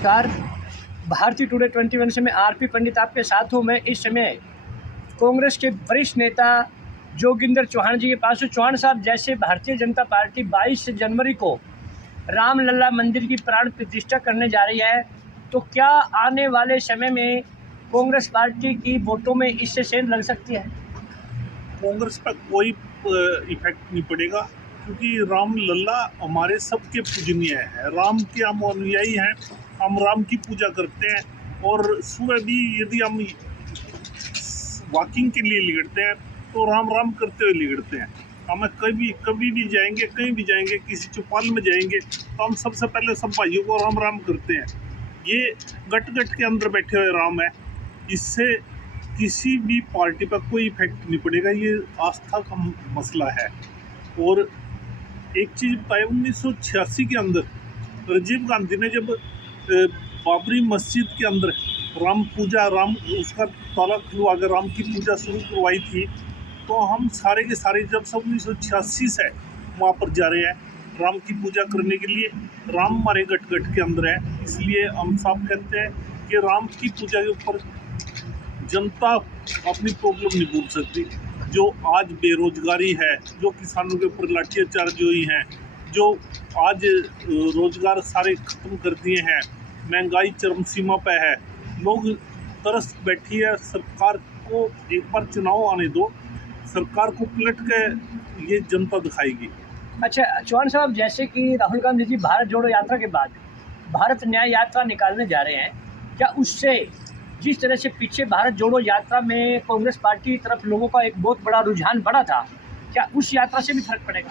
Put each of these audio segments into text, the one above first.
नमस्कार। भारतीय टुडे 21 से मैं आरपी पंडित आपके साथ हूँ। मैं इस समय कांग्रेस के वरिष्ठ नेता जोगिंदर चौहान जी के पास हूँ। चौहान साहब, जैसे भारतीय जनता पार्टी 22 जनवरी को रामलला मंदिर की प्राण प्रतिष्ठा करने जा रही है, तो क्या आने वाले समय में कांग्रेस पार्टी की वोटों में इससे सेंध लग सकती है? कांग्रेस पर कोई इफेक्ट नहीं पड़ेगा, क्योंकि राम लल्ला हमारे सबके पूजनीय है। राम के हम अनुयायी हैं, हम राम की पूजा करते हैं। और सुबह भी यदि हम वॉकिंग के लिए निकलते हैं तो राम राम करते हुए निकलते हैं। हमें कभी भी जाएंगे, कहीं भी जाएंगे, किसी चौपाल में जाएंगे तो हम सबसे पहले सब भाइयों को राम राम करते हैं। ये गट गट के अंदर बैठे हुए राम है, इससे किसी भी पार्टी पर कोई इफेक्ट नहीं पड़ेगा। ये आस्था का मसला है। और एक चीज़ बताए, 1986 के अंदर राजीव गांधी ने जब बाबरी मस्जिद के अंदर राम पूजा, राम उसका ताला खुलवा कर राम की पूजा शुरू करवाई थी, तो हम सारे के सारे जब सब 1986 से वहाँ पर जा रहे हैं राम की पूजा करने के लिए। राम हमारे गट गट के अंदर है, इसलिए हम साफ कहते हैं कि राम की पूजा के ऊपर जनता अपनी प्रॉब्लम नहीं भूल सकती। जो आज बेरोजगारी है, जो किसानों के ऊपर लाठीचार्ज हुई हैं, जो आज रोजगार सारे खत्म कर दिए हैं, महंगाई चरम सीमा पे है, लोग तरस बैठी है। सरकार को एक बार चुनाव आने दो, सरकार को पलट के ये जनता दिखाएगी। अच्छा चौहान साहब, जैसे कि राहुल गांधी जी भारत जोड़ो यात्रा के बाद भारत न्याय यात्रा निकालने जा रहे हैं, क्या उससे जिस तरह से पीछे भारत जोड़ो यात्रा में कांग्रेस पार्टी की तरफ लोगों का एक बहुत बड़ा रुझान बढ़ा था, क्या उस यात्रा से भी फर्क पड़ेगा?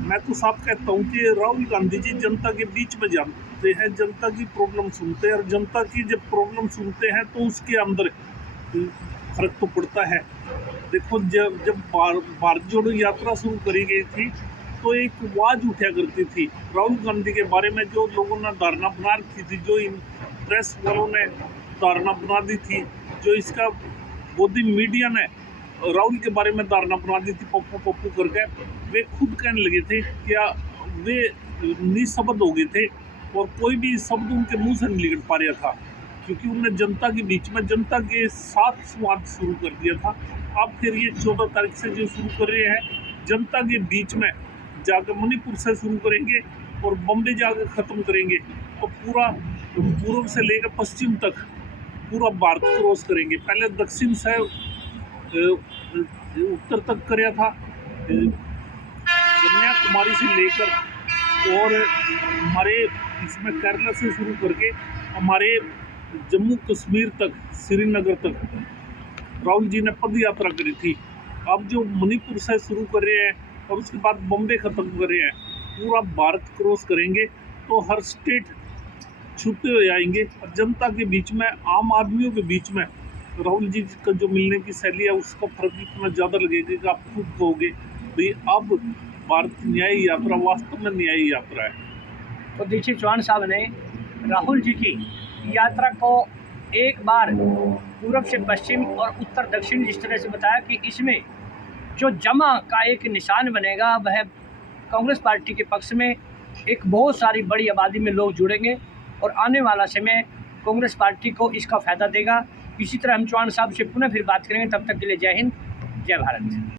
मैं तो साफ कहता हूँ कि राहुल गांधी जी जनता के बीच में जाते हैं, जनता की प्रॉब्लम सुनते हैं, और जनता की जब प्रॉब्लम सुनते हैं तो उसके अंदर फर्क तो पड़ता है। देखो, जब भारत जोड़ो यात्रा शुरू करी गई थी तो एक आवाज़ उठा करती थी राहुल गांधी के बारे में। जो लोगों ने धारणा बना रखी थी, जो इन प्रेस वालों ने धारणा बना दी थी, जो इसका गोदी मीडिया ने राहुल के बारे में धारणा बना दी थी पप्पू पप्पू करके, वे खुद कहने लगे थे कि वे निशब्द हो गए थे और कोई भी शब्द उनके मुंह से नहीं निकल पा रहा था, क्योंकि उन्होंने जनता के बीच में जनता के साथ संवाद शुरू कर दिया था। अब फिर ये 14 तारीख से जो शुरू कर रहे हैं, जनता के बीच में जाकर मणिपुर से शुरू करेंगे और बम्बे जाकर ख़त्म करेंगे, तो पूरा पूर्व से लेकर पश्चिम तक पूरा भारत क्रॉस करेंगे। पहले दक्षिण से उत्तर तक कराया था, कन्याकुमारी से लेकर और हमारे इसमें केरला से शुरू करके हमारे जम्मू कश्मीर तक, श्रीनगर तक राहुल जी ने पद यात्रा करी थी। अब जो मणिपुर से शुरू कर रहे हैं और उसके बाद बम्बे ख़त्म कर रहे हैं, पूरा भारत क्रॉस करेंगे, तो हर स्टेट छूते हुए आएंगे और जनता के बीच में, आम आदमियों के बीच में राहुल जी का जो मिलने की शैली है उसका फर्क इतना ज़्यादा लगेगा कि आप खुद कहोगे भाई अब भारत न्याय यात्रा वास्तव में न्याय यात्रा है। तो देखिए, चौहान साहब ने राहुल जी की यात्रा को एक बार पूर्व से पश्चिम और उत्तर दक्षिण जिस तरह से बताया कि इसमें जो जमा का एक निशान बनेगा वह कांग्रेस पार्टी के पक्ष में एक बहुत सारी बड़ी आबादी में लोग जुड़ेंगे और आने वाला समय कांग्रेस पार्टी को इसका फ़ायदा देगा। इसी तरह हम चौहान साहब से पुनः फिर बात करेंगे। तब तक के लिए जय हिंद, जय भारत।